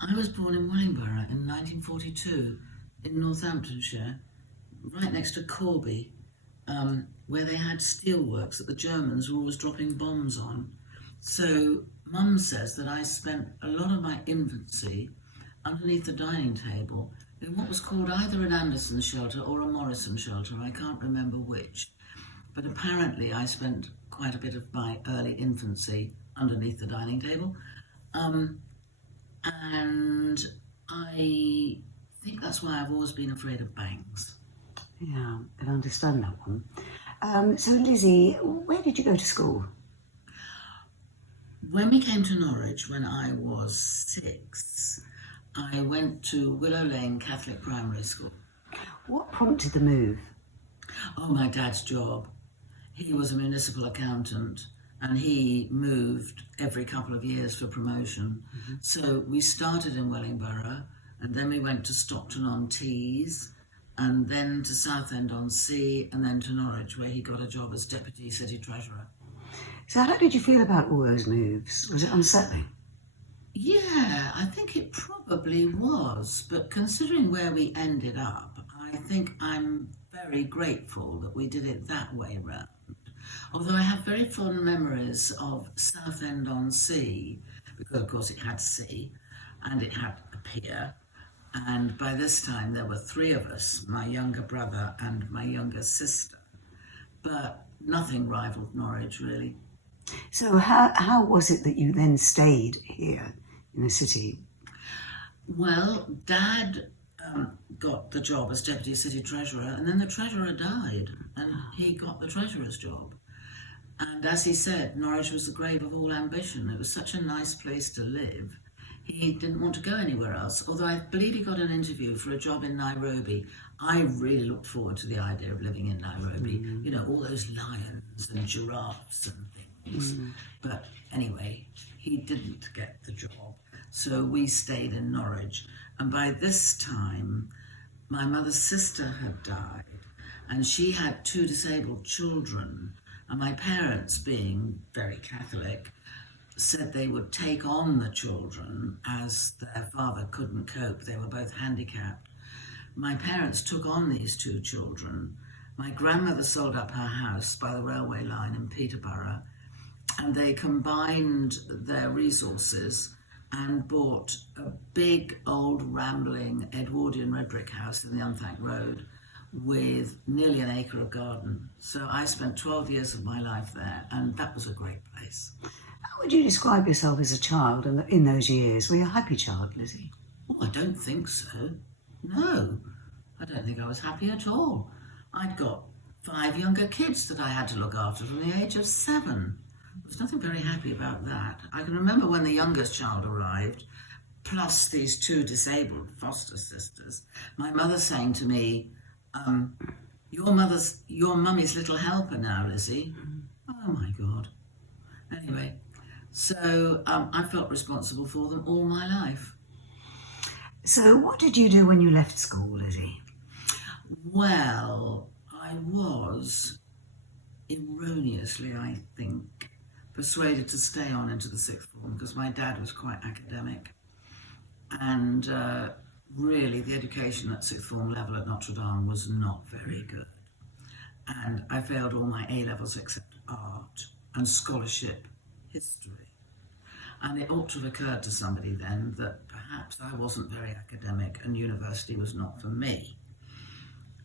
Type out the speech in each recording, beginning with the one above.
I was born in Wellingborough in 1942 in Northamptonshire, right next to Corby, where they had steelworks that the Germans were always dropping bombs on. So Mum says that I spent a lot of my infancy underneath the dining table in what was called either an Anderson shelter or a Morrison shelter. I can't remember which. But apparently I spent quite a bit of my early infancy underneath the dining table. And I think that's why I've always been afraid of bangs. Yeah, I can understand that one. So Lizzie, where did you go to school? When we came to Norwich when I was 6, I went to Willow Lane Catholic Primary School. What prompted the move? Oh, my dad's job. He was a municipal accountant and he moved every couple of years for promotion. Mm-hmm. So we started in Wellingborough and then we went to Stockton-on-Tees and then to Southend-on-Sea and then to Norwich where he got a job as Deputy City Treasurer. So how did you feel about all those moves? Was it unsettling? Yeah, I think it probably was, but considering where we ended up, I think I'm very grateful that we did it that way round. Although I have very fond memories of Southend-on-Sea, because of course it had sea and it had a pier, and by this time there were 3 of us, my younger brother and my younger sister, but nothing rivaled Norwich really. So how was it that you then stayed here in the city? Well, Dad got the job as Deputy City Treasurer and then the Treasurer died and he got the Treasurer's job. And as he said, Norwich was the grave of all ambition. It was such a nice place to live. He didn't want to go anywhere else, although I believe he got an interview for a job in Nairobi. I really looked forward to the idea of living in Nairobi. You know, all those lions and giraffes and things. But anyway, he didn't get the job. So we stayed in Norwich. And by this time, my mother's sister had died and she had 2 disabled children. And my parents, being very Catholic, said they would take on the children as their father couldn't cope. They were both handicapped. My parents took on these 2 children. My grandmother sold up her house by the railway line in Peterborough, and they combined their resources and bought a big, old, rambling Edwardian red brick house in the Unthanked Road with nearly an acre of garden. So I spent 12 years of my life there, and that was a great place. How would you describe yourself as a child in those years? Were you a happy child, Lizzie? Oh, I don't think so. No, I don't think I was happy at all. I'd got 5 younger kids that I had to look after from the age of 7. There's nothing very happy about that. I can remember when the youngest child arrived, plus these 2 disabled foster sisters, my mother saying to me, your mummy's little helper now, Lizzie. Oh my God. Anyway, so I felt responsible for them all my life. So what did you do when you left school, Lizzie? Well, I was, erroneously I think, persuaded to stay on into the 6th form because my dad was quite academic and really the education at 6th form level at Notre Dame was not very good. And I failed all my A-levels except art and scholarship history. And it ought to have occurred to somebody then that perhaps I wasn't very academic and university was not for me.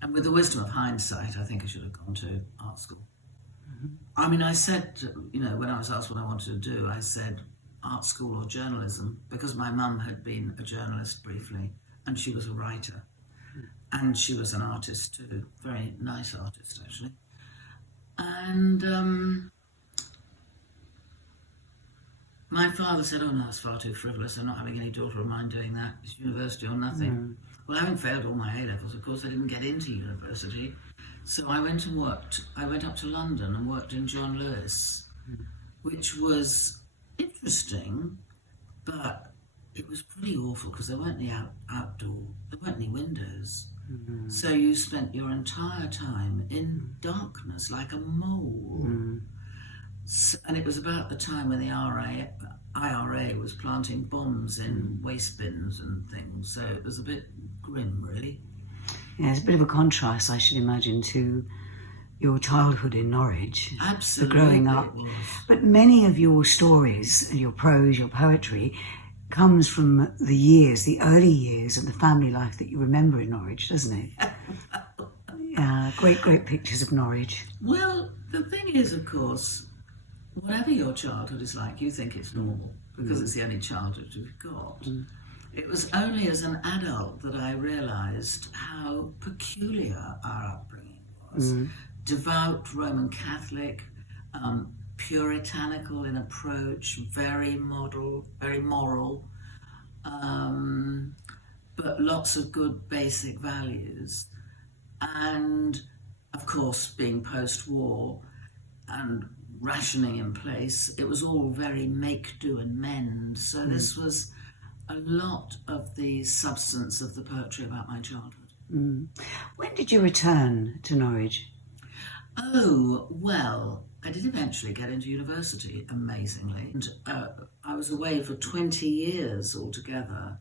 And with the wisdom of hindsight, I think I should have gone to art school. I mean, I said, when I was asked what I wanted to do, I said art school or journalism because my mum had been a journalist briefly and she was a writer and she was an artist too, very nice artist actually. And my father said, oh no, it's far too frivolous, I'm not having any daughter of mine doing that, it's university or nothing. Well, having failed all my A-levels, of course I didn't get into university. So I went and worked. I went up to London and worked in John Lewis, which was interesting, but it was pretty awful because there weren't any outdoor, there weren't any windows. So you spent your entire time in darkness like a mole. And it was about the time when the IRA was planting bombs in waste bins and things, so it was a bit grim, really. Yeah, it's a bit of a contrast, I should imagine, to your childhood in Norwich. Absolutely, the growing up. it was. But many of your stories, and your prose, your poetry, comes from the years, the early years, and the family life that you remember in Norwich, doesn't it? Great pictures of Norwich. Well, the thing is, of course, whatever your childhood is like, you think it's normal because it's the only childhood you've got. It was only as an adult that I realised how peculiar our upbringing was. Devout Roman Catholic, puritanical in approach, very moral, but lots of good basic values. And of course, being post-war and rationing in place, it was all very make, do and mend. So this was a lot of the substance of the poetry about my childhood. When did you return to Norwich? Oh, well, I did eventually get into university, amazingly. And I was away for 20 years altogether.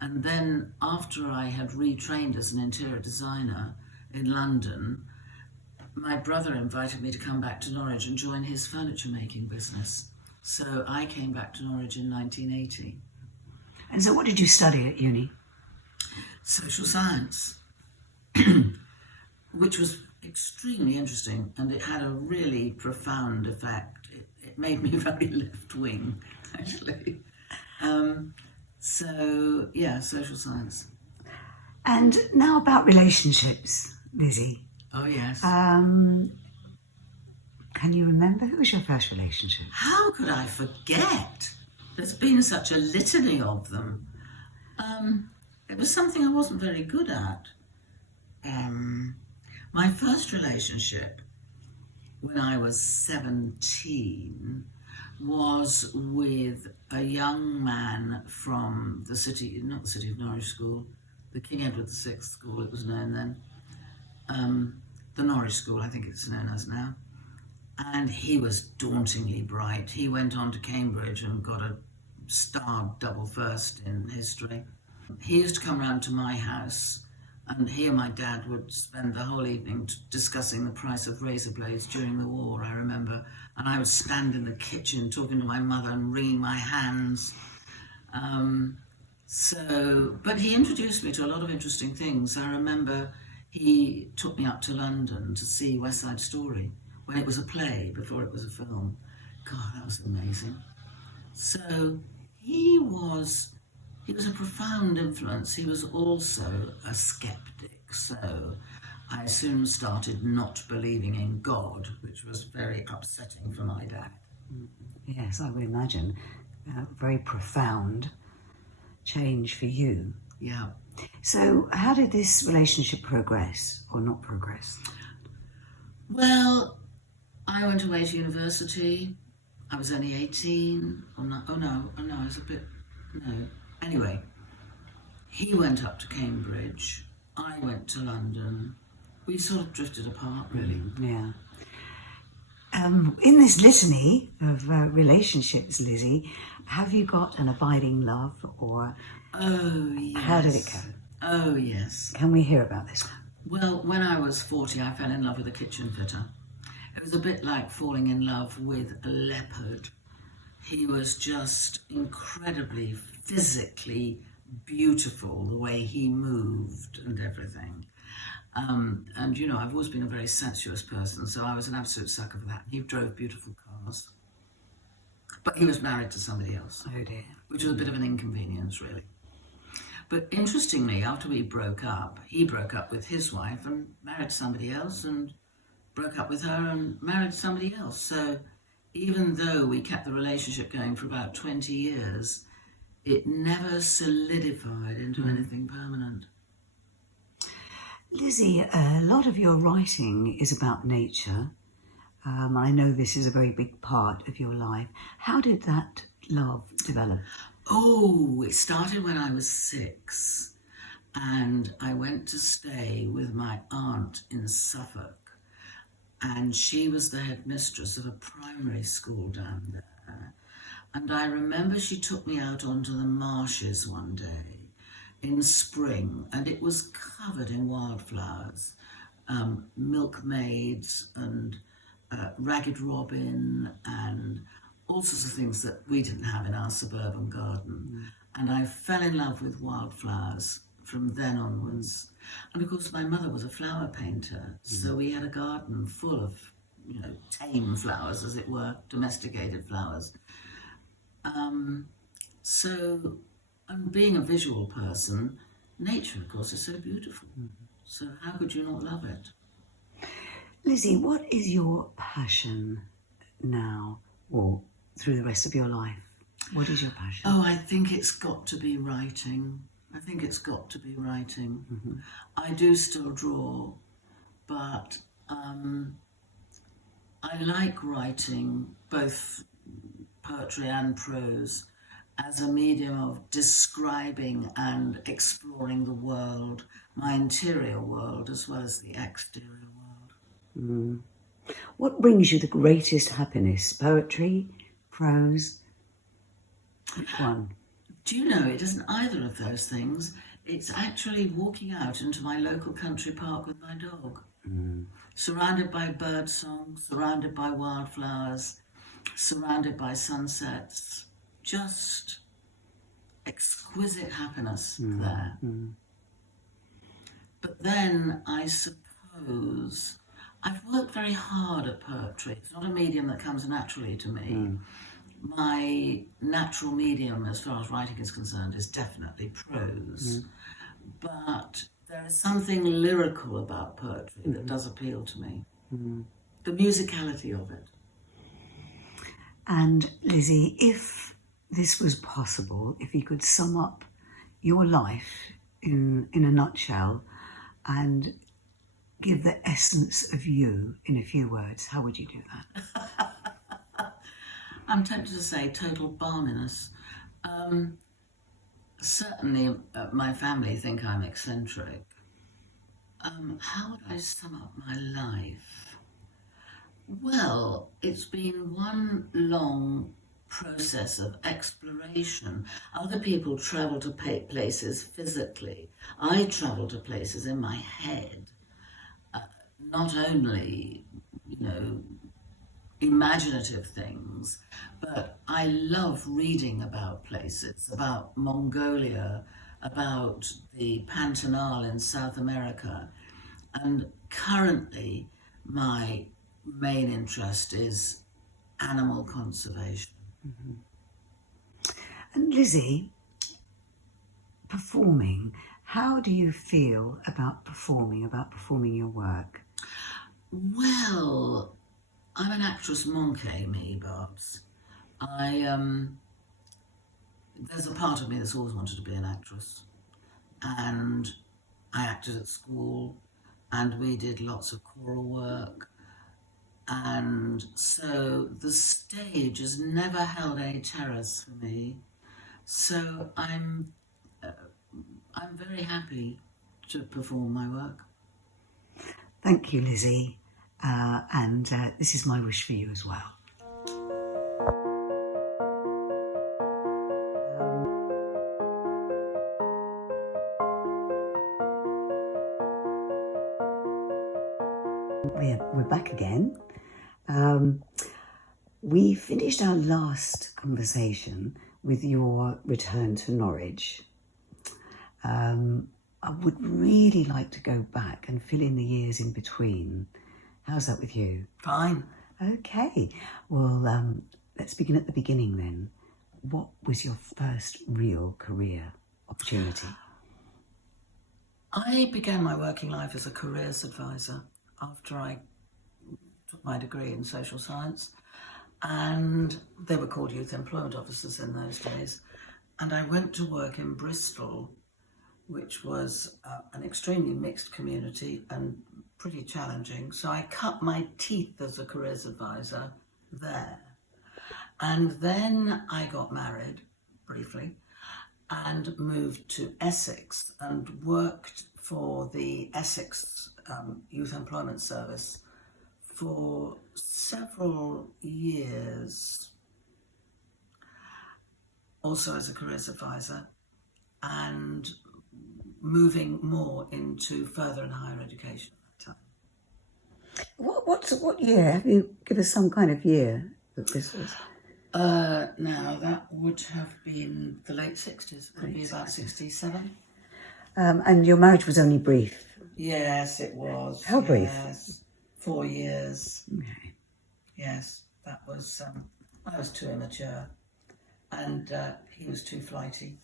And then after I had retrained as an interior designer in London, my brother invited me to come back to Norwich and join his furniture making business. So I came back to Norwich in 1980. And so what did you study at uni? Social science, which was extremely interesting, and it had a really profound effect. It made me very left-wing, actually. Social science. And now about relationships, Lizzie. Oh, yes. Can you remember who was your first relationship? How could I forget? There's been such a litany of them. It was something I wasn't very good at. My first relationship when I was 17 was with a young man from the city, not the City of Norwich School, the King Edward VI School, it was known then. The Norwich School, I think it's known as now. And he was dauntingly bright. He went on to Cambridge and got a starred double first in history. He used to come round to my house, and he and my dad would spend the whole evening discussing the price of razor blades during the war, I remember. And I would stand in the kitchen talking to my mother and wringing my hands. But he introduced me to a lot of interesting things. I remember he took me up to London to see West Side Story when it was a play before it was a film. God, that was amazing. So he was a profound influence. He was also a skeptic, so I soon started not believing in God, which was very upsetting for my dad. Yes, I would imagine. A very profound change for you. Yeah. So how did this relationship progress or not progress? Well, I went away to university. I was only 18. I was a bit... No. Anyway, he went up to Cambridge. I went to London. We sort of drifted apart, really. Yeah. In this litany of relationships, Lizzie, have you got an abiding love or... Oh, yes. How did it go? Oh, yes. Can we hear about this one? Well, when I was 40, I fell in love with a kitchen fitter. It was a bit like falling in love with a leopard. He was just incredibly physically beautiful, the way he moved and everything. And, you know, I've always been a very sensuous person, so I was an absolute sucker for that. He drove beautiful cars. But he was married to somebody else. Oh, dear. Which was a bit of an inconvenience, really. But interestingly, after we broke up, he broke up with his wife and married somebody else, and broke up with her and married somebody else. So even though we kept the relationship going for about 20 years, it never solidified into anything permanent. Lizzie, a lot of your writing is about nature. I know this is a very big part of your life. How did that love develop? Oh, it started when I was 6, and I went to stay with my aunt in Suffolk. and she was the headmistress of a primary school down there. And I remember she took me out onto the marshes one day in spring, and it was covered in wildflowers, milkmaids and ragged robin and all sorts of things that we didn't have in our suburban garden. And I fell in love with wildflowers from then onwards. And of course, my mother was a flower painter, so we had a garden full of, tame flowers, as it were, domesticated flowers. So, and being a visual person, nature, of course, is so beautiful. So how could you not love it? Lizzie, what is your passion now or through the rest of your life? What is your passion? Oh, I think it's got to be writing. I do still draw, but I like writing both poetry and prose as a medium of describing and exploring the world, my interior world as well as the exterior world. What brings you the greatest happiness? Poetry, prose? Which one? Do you know, it isn't either of those things. It's actually walking out into my local country park with my dog, surrounded by birdsong, surrounded by wildflowers, surrounded by sunsets, just exquisite happiness there. But then I suppose I've worked very hard at poetry. It's not a medium that comes naturally to me. My natural medium, as far as writing is concerned, is definitely prose. But there is something lyrical about poetry that does appeal to me. The musicality of it. And Lizzie, if this was possible, if you could sum up your life in a nutshell and give the essence of you in a few words, how would you do that? I'm tempted to say total balminess. Certainly my family think I'm eccentric. How would I sum up my life? Well, it's been one long process of exploration. Other people travel to places physically. I travel to places in my head. Not only, imaginative things, but I love reading about places, about Mongolia, about the Pantanal in South America. And currently, my main interest is animal conservation. And Lizzie, performing, how do you feel about performing your work? Well, I'm an actress monkey, me, Babs. There's a part of me that's always wanted to be an actress. And I acted at school, and we did lots of choral work. And so the stage has never held any terrors for me. So I'm very happy to perform my work. Thank you, Lizzie. And this is my wish for you as well. We're back again. We finished our last conversation with your return to Norwich. I would really like to go back and fill in the years in between. How's that with you? Fine. Okay. Well, let's begin at the beginning then. What was your first real career opportunity? I began my working life as a careers advisor after I took my degree in social science, and they were called youth employment officers in those days. And I went to work in Bristol, which was an extremely mixed community and pretty challenging. So I cut my teeth as a careers advisor there. And then I got married briefly and moved to Essex and worked for the Essex Youth Employment Service for several years, also as a careers advisor, and moving more into further and higher education at that time. What year? Have you give us some kind of year that this was? Now, that would have been the late 60s. It would be about 67. And your marriage was only brief. Yes, it was. How brief? Yes, 4 years. Okay. Yes, that was, I was too immature and he was too flighty.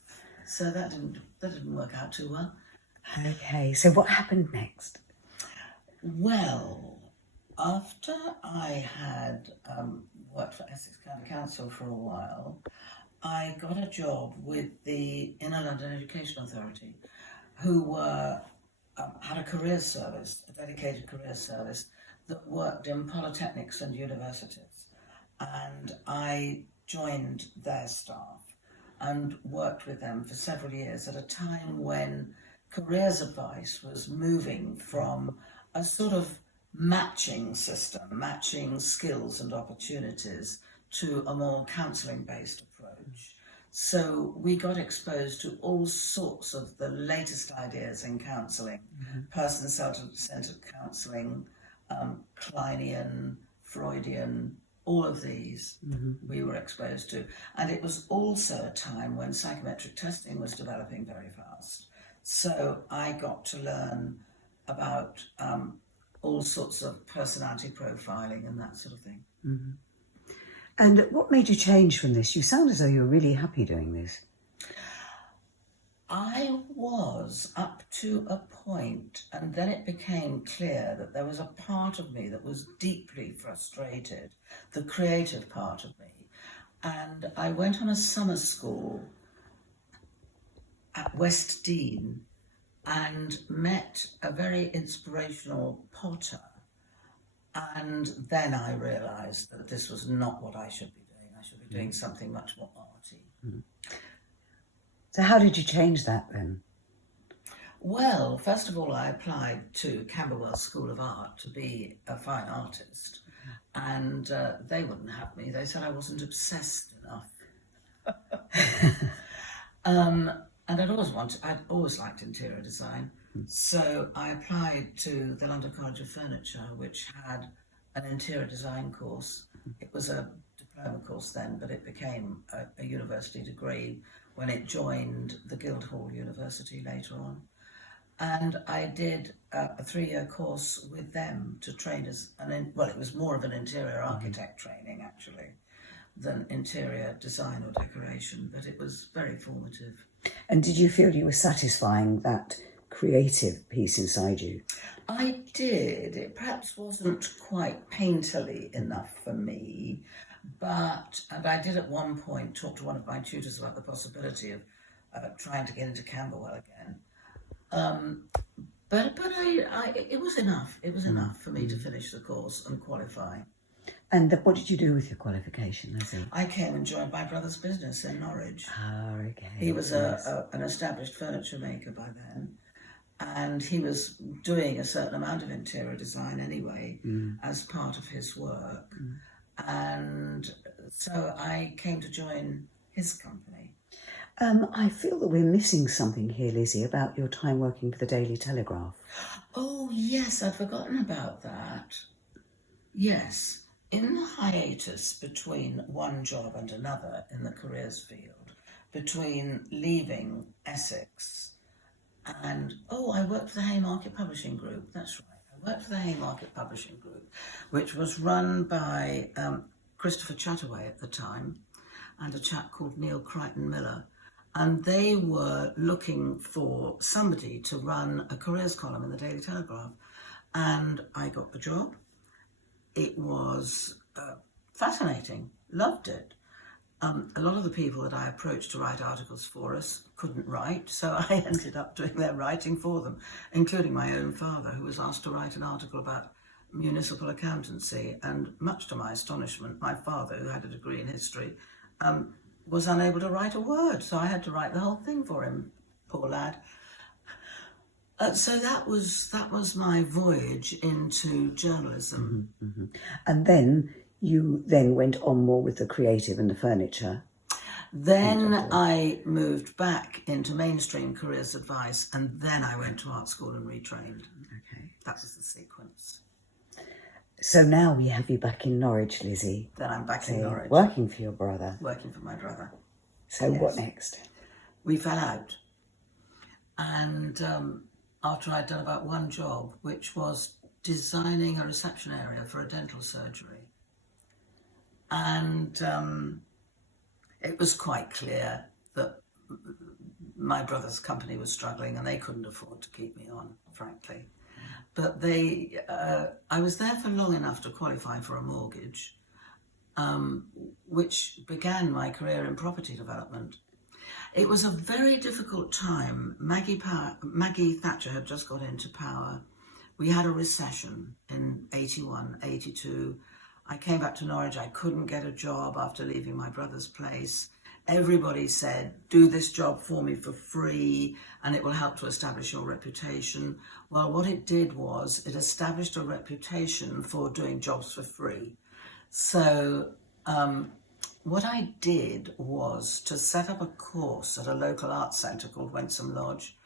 So that didn't work out too well. Okay, so what happened next? Well, after I had worked for Essex County Council for a while, I got a job with the Inner London Education Authority, who were had a career service, a dedicated career service that worked in polytechnics and universities. And I joined their staff and worked with them for several years at a time when careers advice was moving from a sort of matching system, matching skills and opportunities, to a more counselling-based approach. So we got exposed to all sorts of the latest ideas in counselling, person-centred counselling, Kleinian, Freudian, all of these we were exposed to. And it was also a time when psychometric testing was developing very fast. So I got to learn about all sorts of personality profiling and that sort of thing. Mm-hmm. And what made you change from this? You sound as though you were really happy doing this. I was up to a point, and then it became clear that there was a part of me that was deeply frustrated, the creative part of me. And I went on a summer school at West Dean and met a very inspirational potter. And then I realised that this was not what I should be doing. I should be doing something much more arty. Mm. So how did you change that then? Well, first of all, I applied to Camberwell School of Art to be a fine artist, and they wouldn't have me. They said I wasn't obsessed enough. And I'd always liked interior design. So I applied to the London College of Furniture, which had an interior design course. It was a diploma course then, but it became a university degree when it joined the Guildhall University later on. And I did a 3-year course with them to train as it was more of an interior architect training actually than interior design or decoration, but it was very formative. And did you feel you were satisfying that creative piece inside you? I did. It perhaps wasn't quite painterly enough for me, and I did at one point talk to one of my tutors about the possibility of trying to get into Camberwell again. But it was enough. It was enough for me to finish the course and qualify. And what did you do with your qualification, Lizzie? I came and joined my brother's business in Norwich. Oh, okay. He was an established furniture maker by then, and he was doing a certain amount of interior design anyway as part of his work. And so I came to join his company. I feel that we're missing something here, Lizzie, about your time working for the Daily Telegraph. Oh, yes, I'd forgotten about that. Yes, in the hiatus between one job and another in the careers field, between leaving Essex and, I worked for the Haymarket Publishing Group, that's right. I worked for the Haymarket Publishing Group, which was run by Christopher Chataway at the time and a chap called Neil Crichton Miller. And they were looking for somebody to run a careers column in the Daily Telegraph. And I got the job. It was fascinating, loved it. A lot of the people that I approached to write articles for us couldn't write, so I ended up doing their writing for them, including my own father, who was asked to write an article about municipal accountancy. And much to my astonishment, my father, who had a degree in history, was unable to write a word, so I had to write the whole thing for him, poor lad. So that was my voyage into journalism. And then you then went on more with the creative and the furniture. Then I moved back into mainstream careers advice, and then I went to art school and retrained. Okay. That was the sequence. So now we have you back in Norwich, Lizzie. Then I'm back in Norwich. Working for your brother. Working for my brother. So Yes. what next? We fell out. And after I'd done about one job, which was designing a reception area for a dental surgery. And it was quite clear that my brother's company was struggling and they couldn't afford to keep me on, frankly. But I was there for long enough to qualify for a mortgage, which began my career in property development. It was a very difficult time. Maggie Thatcher had just got into power. We had a recession in 81, 82. I came back to Norwich. I couldn't get a job after leaving my brother's place. Everybody said, do this job for me for free and it will help to establish your reputation. Well, what it did was it established a reputation for doing jobs for free. So what I did was to set up a course at a local arts centre called Wensum Lodge.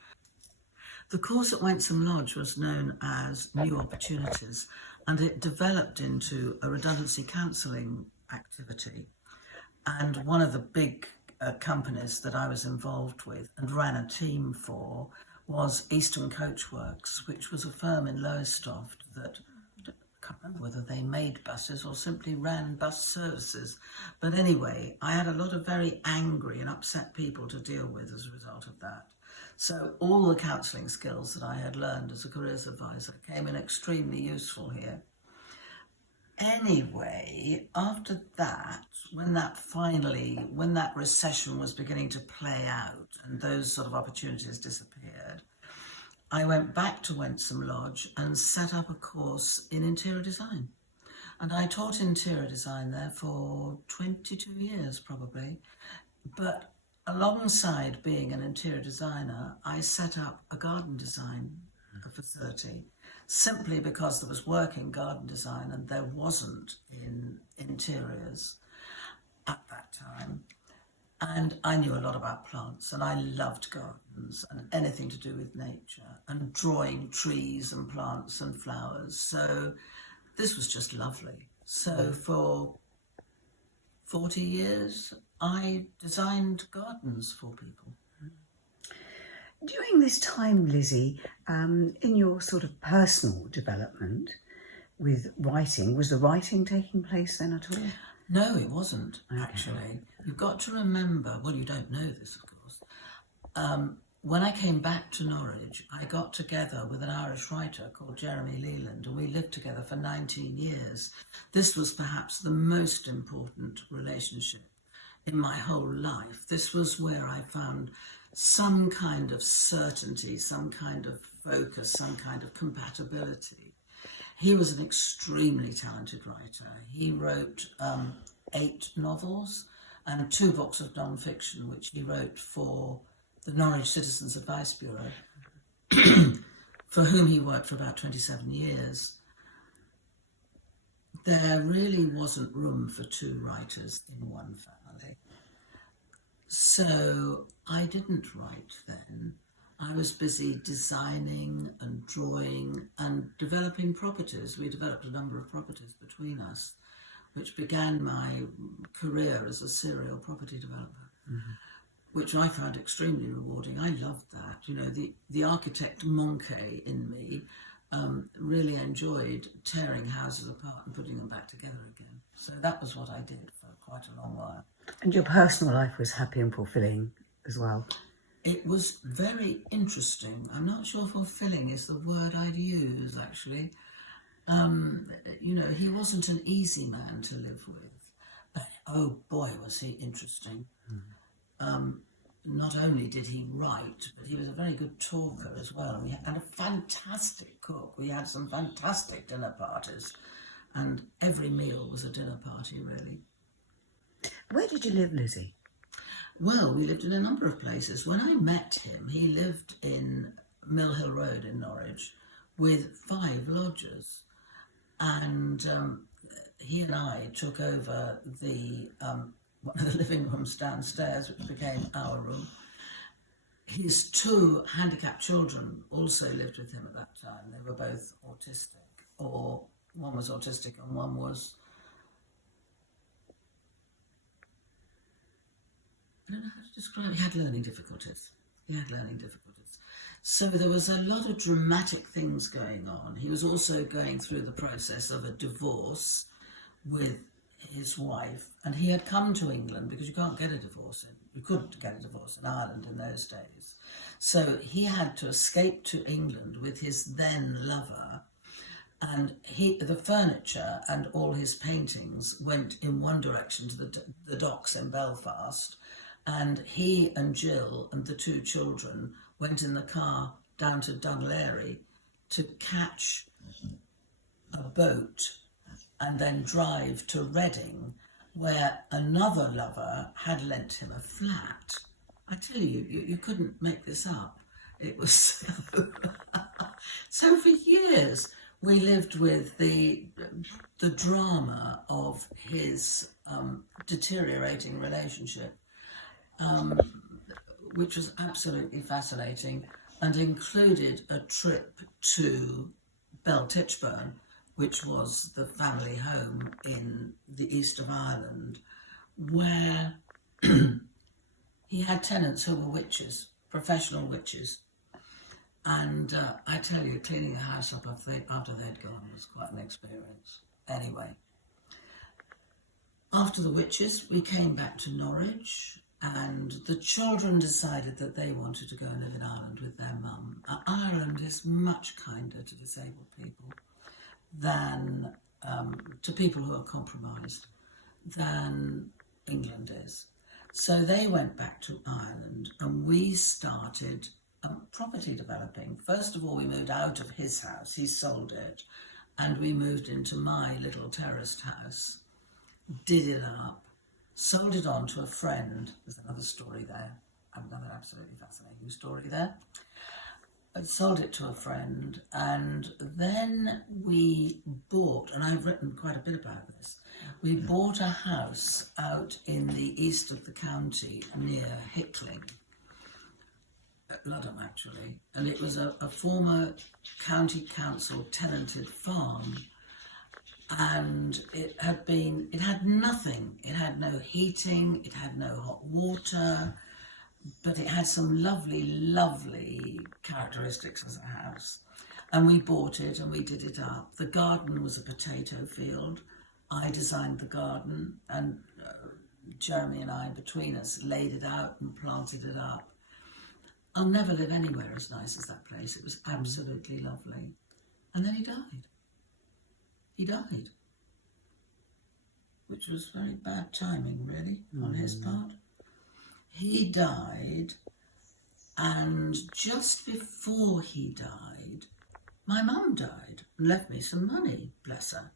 The course at Wensum Lodge was known as New Opportunities, and it developed into a redundancy counselling activity. And one of the big companies that I was involved with and ran a team for was Eastern Coachworks, which was a firm in Lowestoft that, I can't remember whether they made buses or simply ran bus services. But anyway, I had a lot of very angry and upset people to deal with as a result of that. So all the counselling skills that I had learned as a careers advisor came in extremely useful here. Anyway, after that, when that recession was beginning to play out and those sort of opportunities disappeared, I went back to Wensum Lodge and set up a course in interior design. And I taught interior design there for 22 years probably. But alongside being an interior designer, I set up a garden design facility, simply because there was work in garden design and there wasn't in interiors at that time. And I knew a lot about plants and I loved gardens and anything to do with nature and drawing trees and plants and flowers. So this was just lovely. So for 40 years, I designed gardens for people. During this time, Lizzie, in your sort of personal development with writing, was the writing taking place then at all? No, it wasn't, actually. You've got to remember, well, you don't know this, of course. When I came back to Norwich, I got together with an Irish writer called Jeremy Leland, and we lived together for 19 years. This was perhaps the most important relationship in my whole life. This was where I found some kind of certainty, some kind of focus, some kind of compatibility. He was an extremely talented writer. He wrote 8 novels and 2 books of non-fiction, which he wrote for the Norwich Citizens Advice Bureau, for whom he worked for about 27 years. There really wasn't room for 2 writers in one family. So I didn't write then. I was busy designing and drawing and developing properties. We developed a number of properties between us, which began my career as a serial property developer, which I found extremely rewarding. I loved that. You know, the architect monkey in me really enjoyed tearing houses apart and putting them back together again. So that was what I did for quite a long while. And your personal life was happy and fulfilling as well? It was very interesting. I'm not sure fulfilling is the word I'd use, actually. You know, he wasn't an easy man to live with, but oh boy, was he interesting. Not only did he write, but he was a very good talker as well. And a fantastic cook. We had some fantastic dinner parties, and every meal was a dinner party, really. Where did you live, Lizzie? Well, we lived in a number of places. When I met him, he lived in Mill Hill Road in Norwich with 5 lodgers. And he and I took over the one of the living rooms downstairs, which became our room. His 2 handicapped children also lived with him at that time. They were both autistic, or one was autistic and one was, I don't know how to describe it. He had learning difficulties. So there was a lot of dramatic things going on. He was also going through the process of a divorce with his wife, and he had come to England because you couldn't get a divorce in Ireland in those days. So he had to escape to England with his then lover, and the furniture and all his paintings went in one direction to the docks in Belfast, and he and Jill and the 2 children went in the car down to Dunleary to catch a boat and then drive to Reading, where another lover had lent him a flat. I tell you, you couldn't make this up. It was so for years we lived with the drama of his deteriorating relationship, which was absolutely fascinating, and included a trip to Beltitchburn, which was the family home in the east of Ireland, where he had tenants who were witches, professional witches. And I tell you, cleaning the house up after they'd gone was quite an experience. Anyway, after the witches, we came back to Norwich, and the children decided that they wanted to go and live in Ireland with their mum. Ireland is much kinder to disabled people than to people who are compromised than England is. So they went back to Ireland, and we started property developing. First of all, we moved out of his house. He sold it, and we moved into my little terraced house, did it up, sold it on to a friend. There's another story there, another absolutely fascinating story there. I sold it to a friend, and then we bought, and I've written quite a bit about this, we bought a house out in the east of the county near Hickling, at Ludham actually, and it was a former county council tenanted farm, and it had nothing. It had no heating, it had no hot water, but it had some lovely, lovely characteristics as a house. And we bought it and we did it up. The garden was a potato field. I designed the garden, and Jeremy and I, between us, laid it out and planted it up. I'll never live anywhere as nice as that place. It was absolutely lovely. And then he died. Which was very bad timing, really, on his part. He died, and just before he died, my mum died and left me some money, bless her.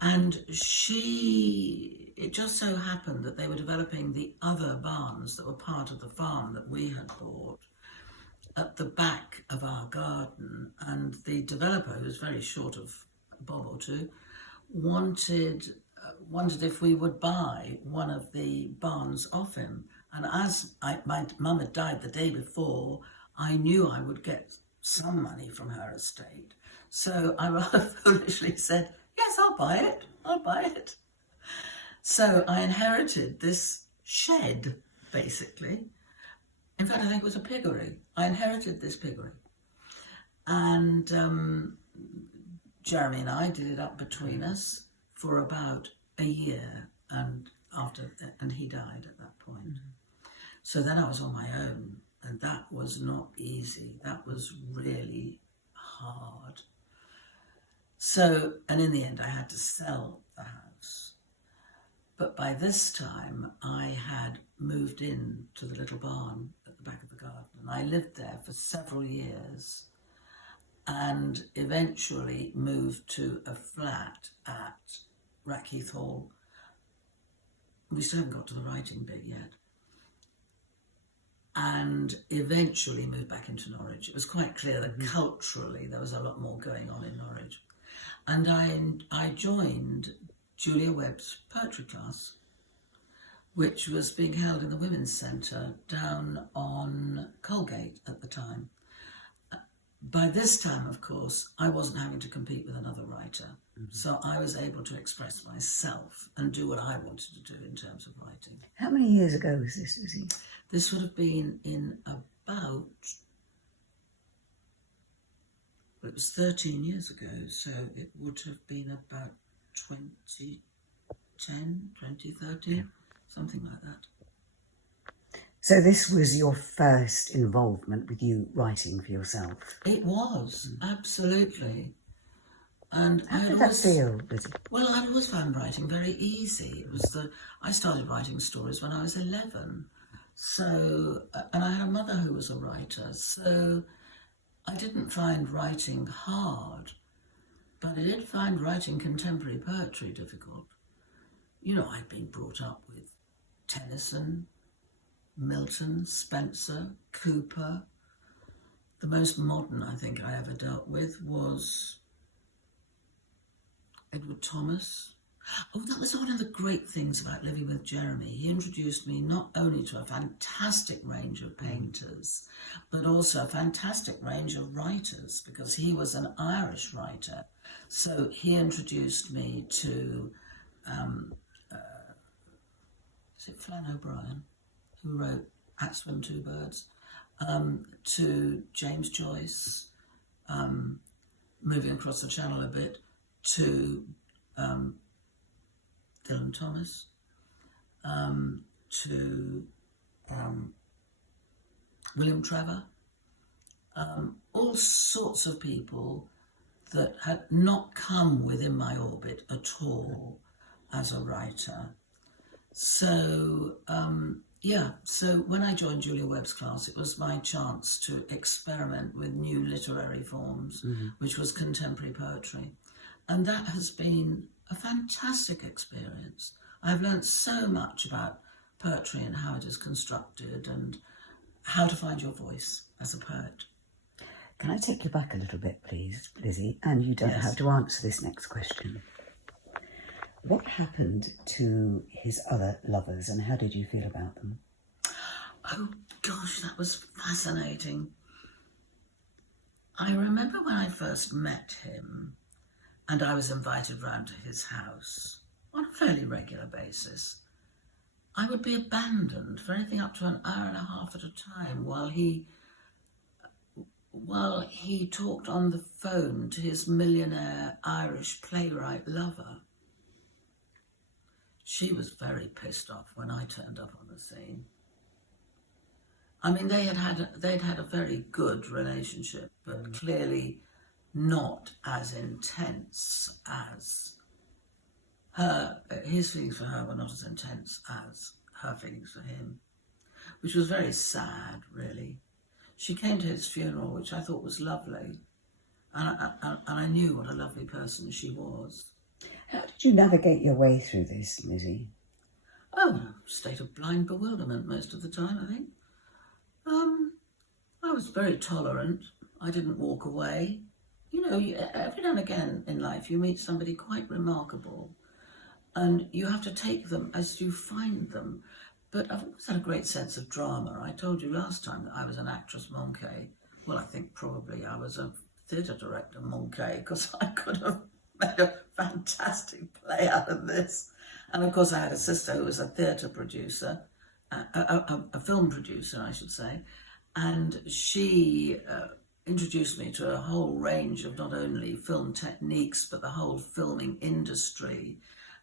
And it just so happened that they were developing the other barns that were part of the farm that we had bought at the back of our garden, and the developer, who was very short of a bob or two, wanted if we would buy one of the barns off him. And as my mum had died the day before, I knew I would get some money from her estate. So I rather foolishly said, yes, I'll buy it. So I inherited this shed, basically. In fact, I think it was a piggery. I inherited this piggery. And Jeremy and I did it up between us for about a year, and he died at that point. So then I was on my own, and that was not easy. That was really hard. So, and in the end I had to sell the house. But by this time I had moved in to the little barn at the back of the garden, and I lived there for several years, and eventually moved to a flat at Rackheath Hall. We still haven't got to the writing bit yet. and eventually moved back into Norwich. It was quite clear that culturally there was a lot more going on in Norwich. And I joined Julia Webb's poetry class, which was being held in the Women's Centre down on Colgate at the time. By this time, of course, I wasn't having to compete with another writer. So I was able to express myself and do what I wanted to do in terms of writing. How many years ago was this, Lizzie? This would have been in about, well, it was 13 years ago, so it would have been about 2010, 2013, something like that. So this was your first involvement with you writing for yourself? It was, absolutely. And How did that feel, Lizzie? Well, I'd always found writing very easy. I started writing stories when I was 11. So, and I had a mother who was a writer, so I didn't find writing hard, but I did find writing contemporary poetry difficult. You know, I'd been brought up with Tennyson, Milton, Spencer, Cooper. The most modern I think I ever dealt with was Edward Thomas. Oh, that was one of the great things about living with Jeremy. He introduced me not only to a fantastic range of painters, but also a fantastic range of writers, because he was an Irish writer. So he introduced me to, is it Flann O'Brien, who wrote At Swim Two Birds, to James Joyce, moving across the channel a bit, to Dylan Thomas, to William Trevor, all sorts of people that had not come within my orbit at all as a writer. So, so when I joined Julia Webb's class, it was my chance to experiment with new literary forms, which was contemporary poetry. And that has been a fantastic experience. I've learned so much about poetry and how it is constructed and how to find your voice as a poet. Can I take you back a little bit, please, Lizzie? And you don't have to answer this next question. What happened to his other lovers and how did you feel about them? Oh gosh, that was fascinating. I remember when I first met him and I was invited round to his house on a fairly regular basis. I would be abandoned for anything up to an hour and a half at a time while he talked on the phone to his millionaire Irish playwright lover. She was very pissed off when I turned up on the scene. I mean, they'd had a very good relationship, but clearly not as intense as his feelings for her were not as intense as her feelings for him, which was very sad, really. She came to his funeral, which I thought was lovely, and I knew what a lovely person she was. How did you navigate your way through this, Lizzie? Oh, state of blind bewilderment most of the time, I think. I was very tolerant. I didn't walk away. You know, every now and again in life you meet somebody quite remarkable and you have to take them as you find them. But I've always had a great sense of drama. I told you last time that I was an actress monkey. Well, I think probably I was a theatre director monkey because I could have made a fantastic play out of this. And of course I had a sister who was a theatre producer, a film producer, I should say, and she introduced me to a whole range of not only film techniques, but the whole filming industry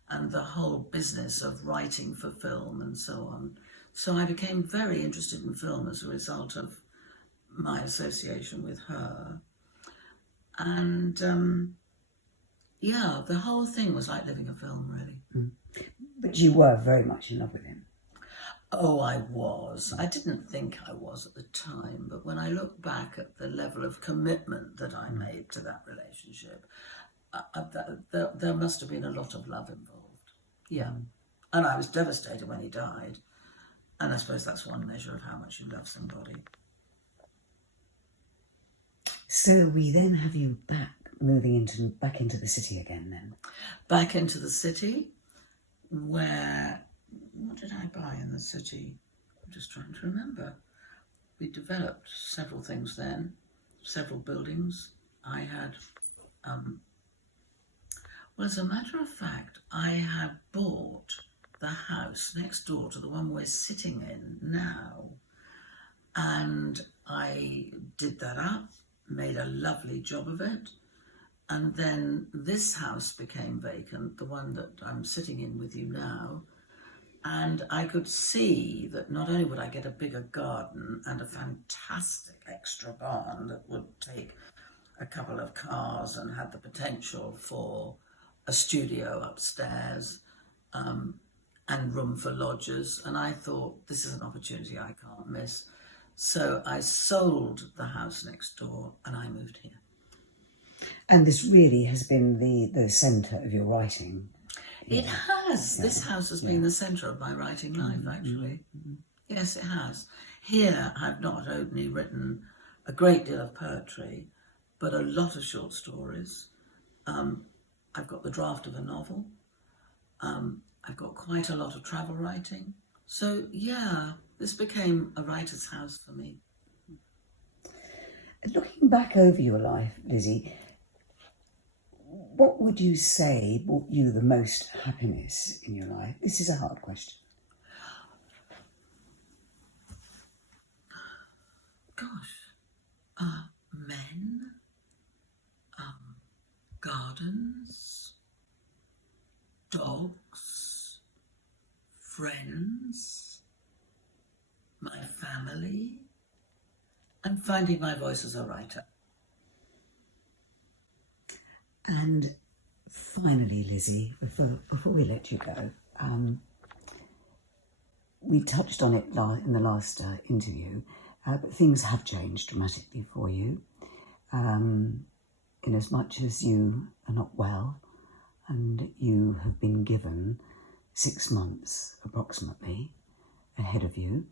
and the whole business of writing for film and so on. So I became very interested in film as a result of my association with her. And the whole thing was like living a film, really. But you were very much in love with him. Oh, I was. I didn't think I was at the time, but when I look back at the level of commitment that I made to that relationship, there must have been a lot of love involved. Yeah. And I was devastated when he died. And I suppose that's one measure of how much you love somebody. So we then have you moving back into the city again then? Back into the city, where, what did I buy in the city? I'm just trying to remember. We developed several things then, several buildings. I had, well, as a matter of fact, I had bought the house next door to the one we're sitting in now. And I did that up, made a lovely job of it. And then this house became vacant, the one that I'm sitting in with you now. And I could see that not only would I get a bigger garden and a fantastic extra barn that would take a couple of cars and had the potential for a studio upstairs, and room for lodgers. And I thought, this is an opportunity I can't miss. So I sold the house next door and I moved here. And this really has been the centre of your writing. It has. Yeah. This house has been the centre of my writing life, actually. Mm-hmm. Yes, it has. Here, I've not only written a great deal of poetry, but a lot of short stories. I've got the draft of a novel. I've got quite a lot of travel writing. So, yeah, this became a writer's house for me. Looking back over your life, Lizzie, what would you say brought you the most happiness in your life? This is a hard question. Gosh, men, gardens, dogs, friends, my family, and finding my voice as a writer. And finally, Lizzie, before we let you go, we touched on it in the last interview, but things have changed dramatically for you. In as much as you are not well and you have been given 6 months approximately ahead of you,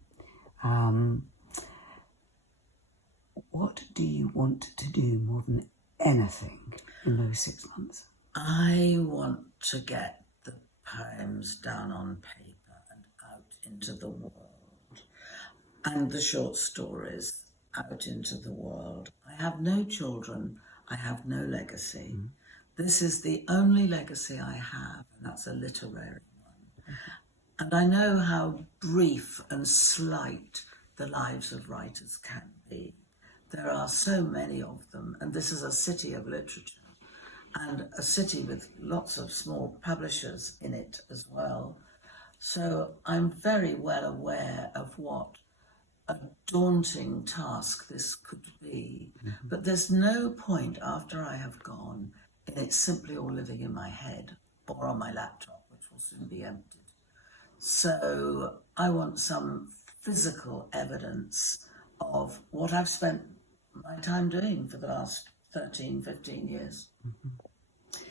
what do you want to do more than anything in those 6 months? I want to get the poems down on paper and out into the world, and the short stories out into the world. I have no children, I have no legacy. Mm. This is the only legacy I have, and that's a literary one. And I know how brief and slight the lives of writers can be. There are so many of them, and this is a city of literature, and a city with lots of small publishers in it as well. So I'm very well aware of what a daunting task this could be. Mm-hmm. But there's no point after I have gone in it simply all living in my head or on my laptop, which will soon be emptied. So I want some physical evidence of what I've spent my time doing for the last 13, 15 years. Mm-hmm.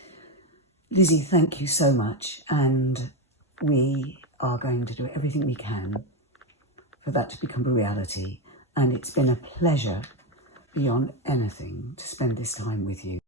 Lizzie, thank you so much. And we are going to do everything we can for that to become a reality. And it's been a pleasure beyond anything to spend this time with you.